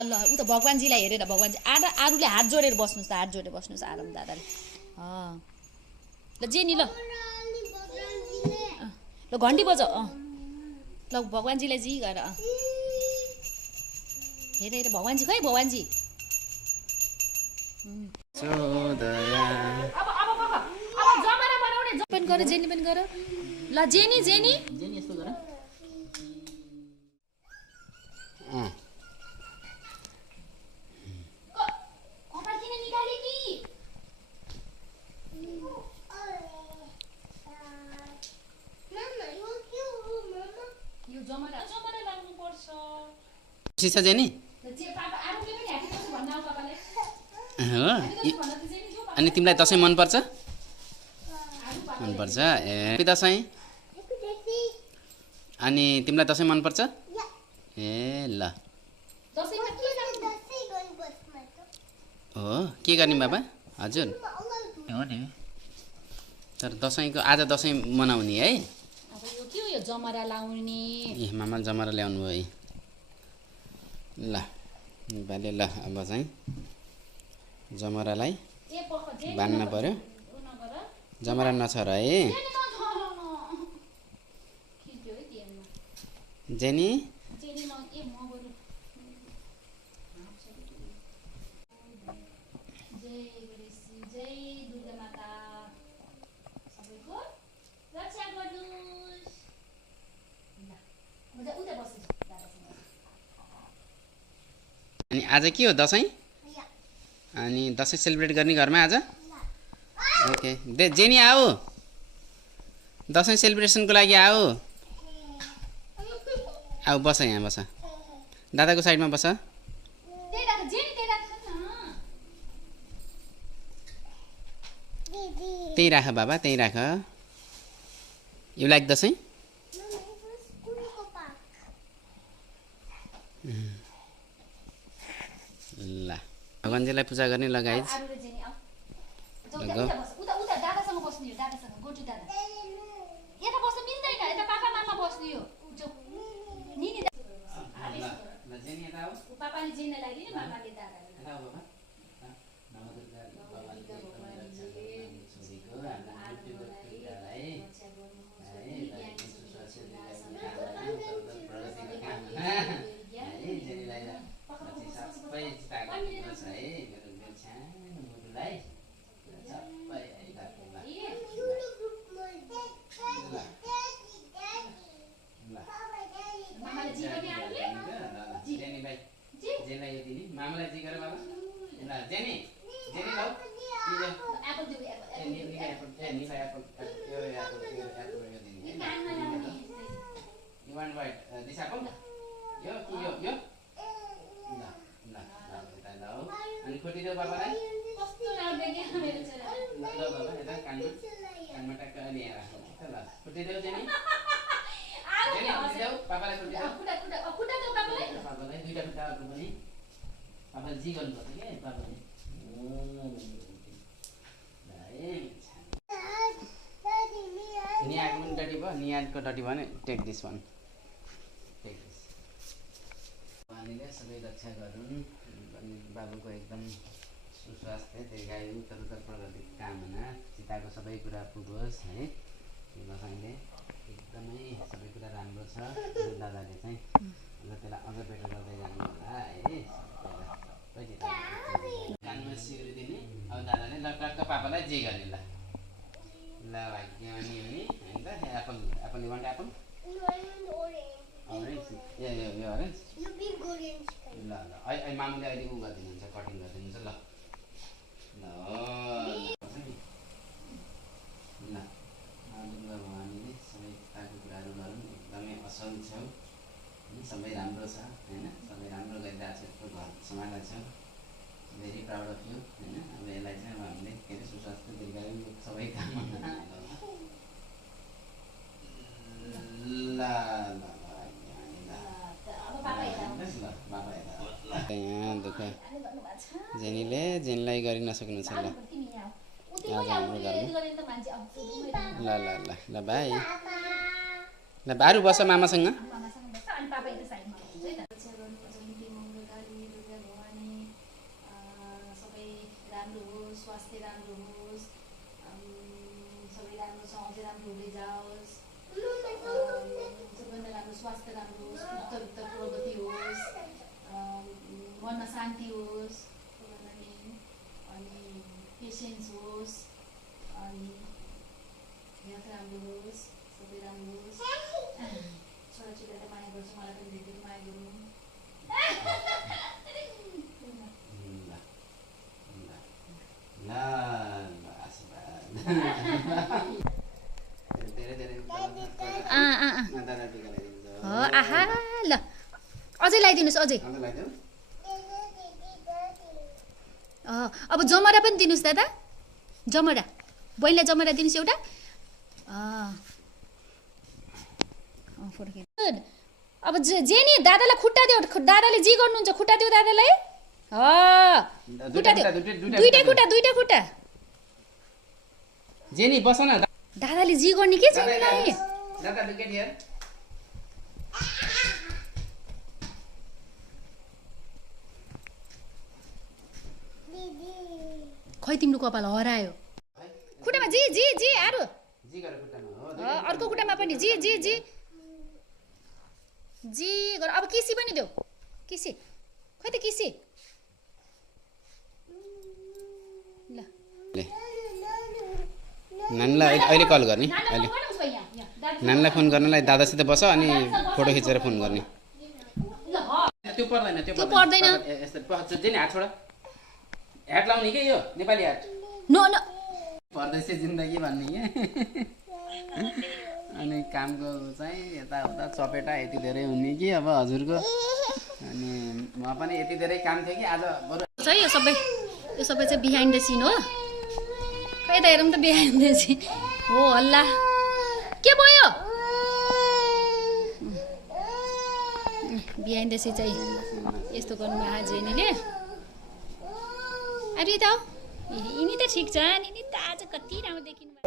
ल उ त भगवानजीलाई हेरेर भगवानजी आरुले हात जोडेर बस्नुस् त हात जोडेर बस्नुस् आराम दादाले ल जेनी ल ल घन्टी बजाऊ ल भगवानजीलाई जी गर हेरे हेरे भगवानजी खै भगवानजी अब जमरा बनाउने पनि गर जेनी पनि गर ल जेनी जेनी जेनी यस्तो गर खुसी छ जेनी हो अनि तिमीलाई दसैँ मनपर्छ मनपर्छ ए दसैँ अनि तिमीलाई दसैँ मनपर्छ ए ल हो के गर्ने बाबा हजुर हो नि तर दसैँको आज दसैँ मनाउने है यो जमरा लाउने ए मामा जमरा ल्याउनु भयो ल नेपाली ल अब चाहिँ जमरालाई बाँध्न पर्यो जमरा नछर है जेनी अनि आज के हो दसैँ अनि दसैँ सेलिब्रेट गर्ने घरमा आज ओके जेनी आऊ दसैँ सेलिब्रेसनको लागि आऊ आऊ बस यहाँ बस दादाको साइडमा बस त्यही राख बाबा त्यही राख यु लाइक दसैँ ल भगवानजीलाई पूजा गर्ने लगाइ मामालाई जी गर बाबा ल जेनी जेनी लौ एप्पल दिउ एप्पल निला एप्पल यो एप्पल यो दिनी you want white this Apple यो कि यो ल ल ल यता लौ अनि खोटी देऊ बाबालाई कस्तो लाग्दै के मेरो छोरा ल बाबा यता कानमा टक्क अनि यहाँ राख ल खोटी देऊ जेनी जेनी खोटी देऊ बाबालाई खोटी देऊ खुट्टा देऊ बाबालाई दुईटा खुट्टा पनि बाबाले जी गर्नुपर्छ के बाबाले नियाको पनि डटी भयो नियाको डटी भयो भने take this one take this पानीले सबै रक्षा गरून् अनि बाबुको एकदम सुस्वास्थ्य दीर्घायु उत्तर प्रगति कामना चिताको सबै कुरा पुगोस् है दसैँले एकदमै सबै कुरा राम्रो छ दादाले चाहिँ अन्त त्यसलाई अझ बेटर गर्दै जानु होला है कानमा सिउरी दिने अब दादाले ल टक्क पापालाई जे गर्ने ल ल भाग्यमानी हुने होइन त apple apple you want apple orange यो अरेन्ज ल ल अहिले मामुले अहिले उ गरिदिनुहुन्छ कटिङ गरिदिनुहुन्छ ल ल ल दुर्गा भवानीले सबै ताको कुराहरू गरौँ एकदमै असल छौ सबै राम्रो छ होइन सबै राम्रो गरिरहेको छ घर समाजलाई छ भेरी प्राउड अफ यु होइन अब यसलाई चाहिँ अब हामीले के अरे सुस्वास्थ्य दीर्घायु सबै कामना ल यहाँ दुःख जेनीलाई गरि नसक्नु छ ल आज हाम्रो घरमा ल ल ल ल भाइ ल बारु बस मामासँग स्वास्थ्य राम्रो होस्, सबै राम्रो छ, अझै राम्रो हुँदै जाओस्, सबैभन्दा राम्रो स्वास्थ्य राम्रो होस्, उत्तर प्रगति होस्, मनमा शान्ति होस्, अनि पेसेन्स होस्, अनि हेल्थ राम्रो होस्, सबै राम्रो होस्। छोराछोरीलाई माया गर्छु, मलाई पनि धेरै माया गरौँ। आहा ल अझै लगाइदिनुहोस्, अझै अब जमरा पनि दिनुहोस् दादा, जमरा बहिनीलाई जमरा दिनुहोस् एउटा। अब जे नि दादालाई खुट्टा दियो, दादाले जी गर्नुहुन्छ खुट्टा दियो दादालाई। खुट्टा दियो, दुईटै खुट्टा जेनी बस न, दादाले जी गर्ने के जेनीलाई। दादा लुक एट हियर। खै तिम्रो कपाल हरायो। खुट्टामा जी जी जी आरु जी गर खुट्टामा हो, अर्को खुट्टामा पनि जी जी जी जी गर। अब किसी पनि देऊ, किसी खै त किसी ल। नानीलाई अहिले कल गर्ने, अहिले नानीलाई फोन गर्नलाई दादासित बस अनि फोटो खिचेर फोन गर्ने। त्यो पर्दैन, त्यो पर्दैन। यस्तो जेनी हात छोड, ह्याट लाउने के यो नेपाली ह्याट नो नो पर्दैछ जिन्दगी भन्ने के। अनि कामको चाहिँ यताउता चपेटा यति धेरै हुने कि अब हजुरको। अनि म पनि यति धेरै काम थियो कि आज बरु चाहिँ यो सबै चाहिँ बिहाइन्ड द सिन हो। खै त हेरौँ त बिहाइन्ड द सिन हो। हल्ला के भयो? बिहाइन्ड द सिन चाहिँ यस्तो गर्नुभयो जेनीले। अरे त यिनी त ठिक छ, यिनी त आज कति राम्रो देखिनु भयो।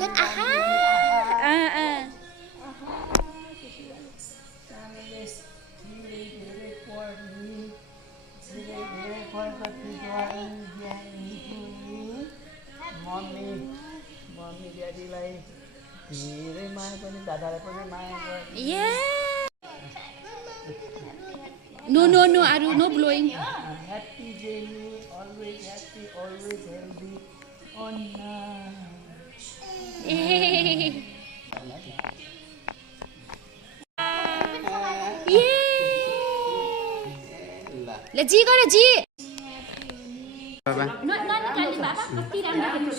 Lak aha. मम्मी ड्याडीलाई धेरै माया पनि दादालाई पनि माया गर्छ। No, Aru, no blowing. Happy Jenny, always happy, always healthy. Onna. ले जी गरे जी। बाबा न निकाल्ने बाबा कति राम्रो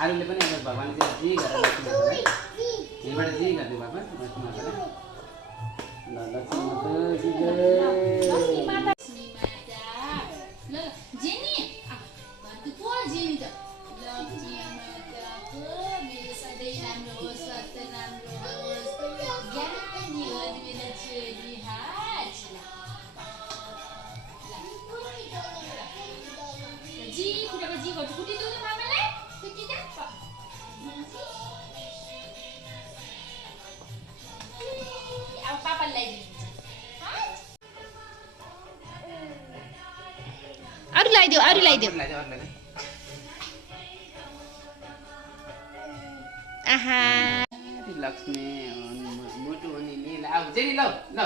अरूले पनि अब भगवान्ले चाहिँ जे गरेर लक्ष्मी यहीँबाट जे गरिदिनु बाबा लक्ष्मी माताले ल लक्ष्मी माता की जय। लक्ष्मी माता ल जेनी भन्नु को जेनी त लक्ष्मी माताको मेरो सधैँ राम्रो होस् स्वास्थ्य राम्रो होस् ज्ञानी होस् मेरो छोरी हात जी फुटेको जी गर्छु फुटिदिनु न मामालाई फुटिदा अब पापालाई ल्याइदिन्छ अरू ल्याइदेऊ अरू ल्याइदेऊ आहा लक्ष्मी मोटो अनि नील अब जेनी ल ल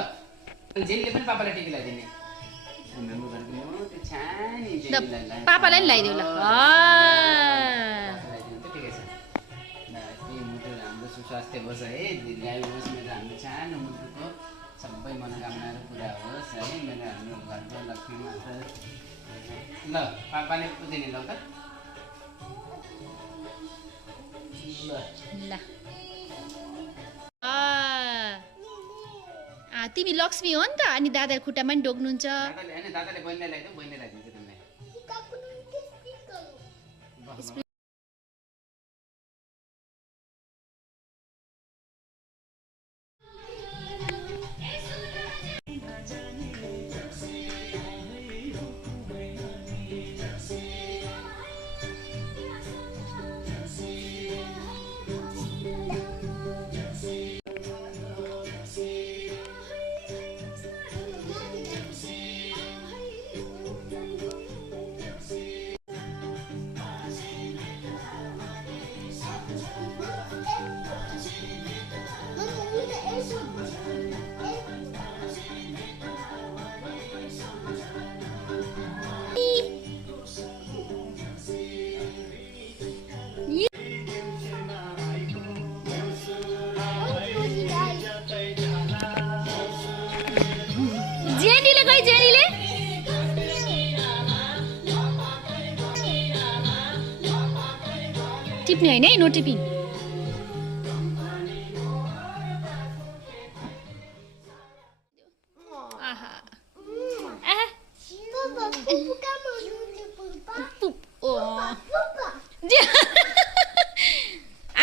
जेनीले पनि पापालाई टिका लगाइदिने हाम्रो घरको मोटो छानी जेनीलाई पापालाई नि ल्याइदेऊ ल ठिकै छ ल यति मोटो राम्रो सुस्वास्थ्य होस् है ल्याइनुहोस् मेरो हाम्रो सानो मुटुको सबै मनोकामनाहरू पुरा होस् है मेरो हाम्रो घरको लक्ष्मी माता ल पापाले पुजिने ल त ल ल तिमी लक्ष्मी हो नि त अनि दादा खुट्टामा नि डोक्नुहुन्छ दादाले हैन दादाले बहिनीलाई ल्याइदियो बहिनीले ल्याइदिन्छ तिमीलाई जेनीले गई जेनीले टिप्ने होइन है नो टिपिङ आहा आहा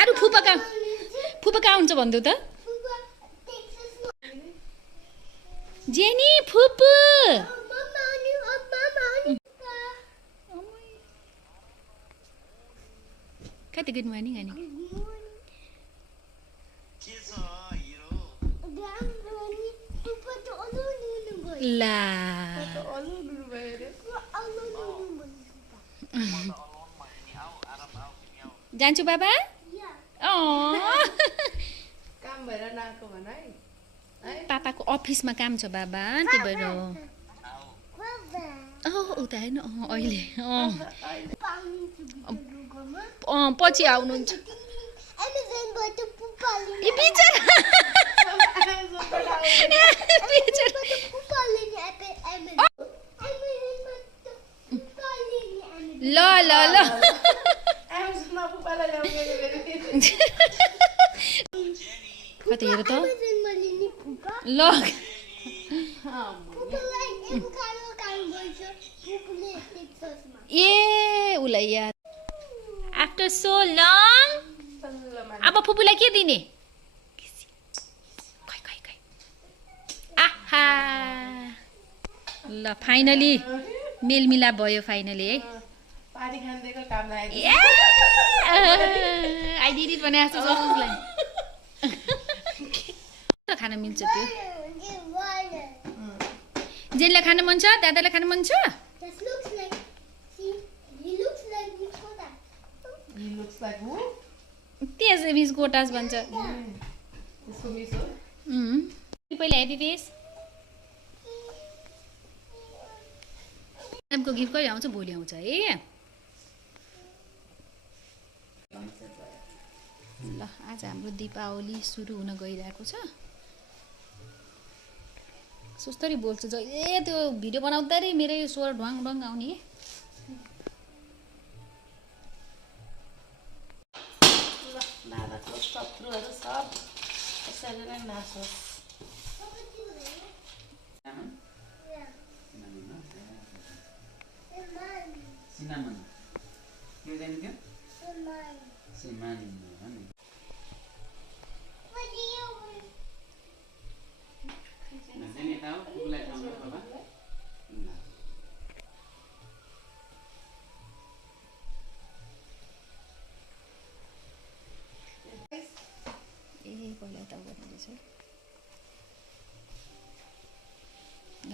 अरू फुपा कहाँ हुन्छ भनिदेऊ त जेनी फुपू कति गुड मर्निङ अनि ला जान्छु बाबा काम भएर नआएको भन है पापाको अफिसमा काम छ बाबा त्यही भएर उता हेर्नु अहिले पछि आउनुहुन्छ ल ल ल कति हेर त ल ए उसलाई याद आफ्टर सो लङ अब फुपूलाई के दिने आहा ल फाइनली मेलमिलाप भयो फाइनली है पानी खाँदैको काम लाग्यो आई डिड इट भने जस्तो छ उसलाई खान मिल्छ त्यो जेनलाई खान मन छ दादालाई खान मन छ त्यसै मिस गोटास भन्छ पहिला हेरिदिएस् को गिफ्ट कहिले आउँछ भोलि आउँछ है ल आज हाम्रो दीपावली सुरु हुन गइरहेको छ सुस्तरी बोल्छु जहिले त्यो भिडियो बनाउँदाखेरि मेरो स्वर ढ्वाङ ढ्वाङ आउने शत्रुहरू सब यसरी नै नासोस्। सिनामन के जाने त्यो सिमान हो नि नजाने ताऊ कुकुरलाई ठाउँमा बाबा पहिला यता गर्नुहुँदैछ ल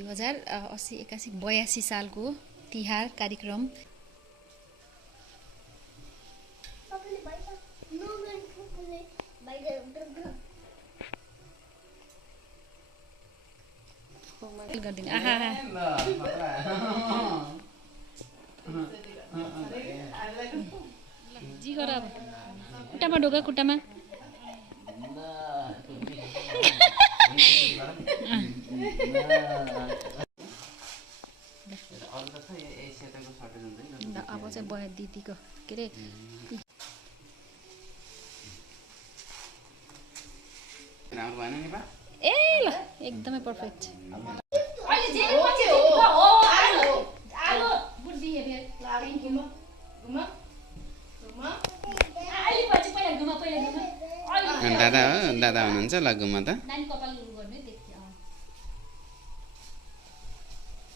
2080-81-82 सालको तिहार कार्यक्रम गरिदिनु आहा जी गर अब खुट्टामा ढोका खुट्टामा अब चाहिँ बया दिदीको के अरे ए ल एकदमै पर्फेक्ट दादा हो दादा हुनुहुन्छ लगुमा त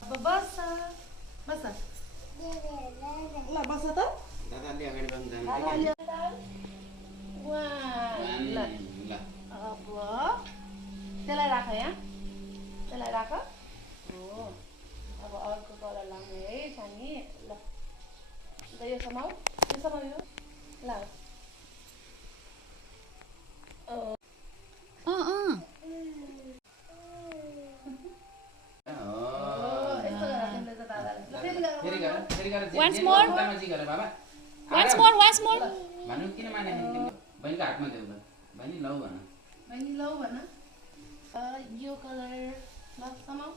अब बस बस ल बस त दादाले अगाडि बस्नु जानु ल अब त्यसलाई राख यहाँ त्यसलाई राख हो अब अर्को कलर लाउने है सानी ल यो समाउ यो ल Once more. भन्नु किन माने बहिनीको हातमा देऊ बहिनी लौ भन बहिनी लौ भन यो कलर ल समाउ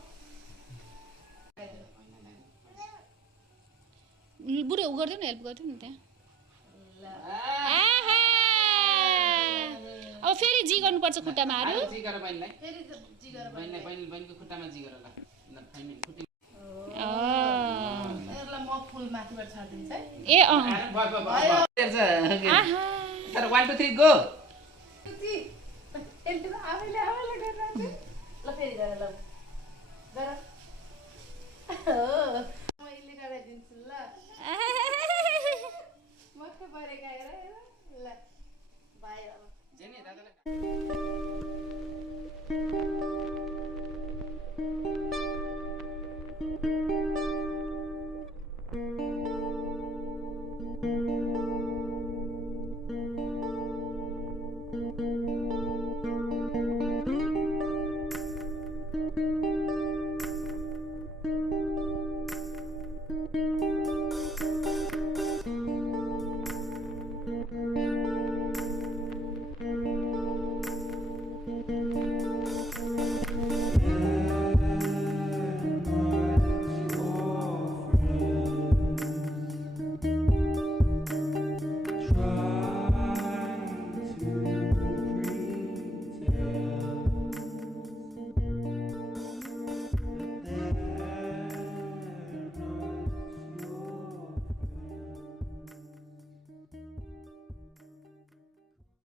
बुढो उ गरिदिउ न हेल्प गरिदिउ न त्यहाँ अब फेरि जी गर्नुपर्छ खुट्टामा हारु जी गर बहिनीलाई फेरि जी गर बहिनीको खुट्टामा जी गर ल खुट्टी ल म फुल माथिबाट छाड्दिन्छ है ए तर 1 2 3 गो आफैले गरेर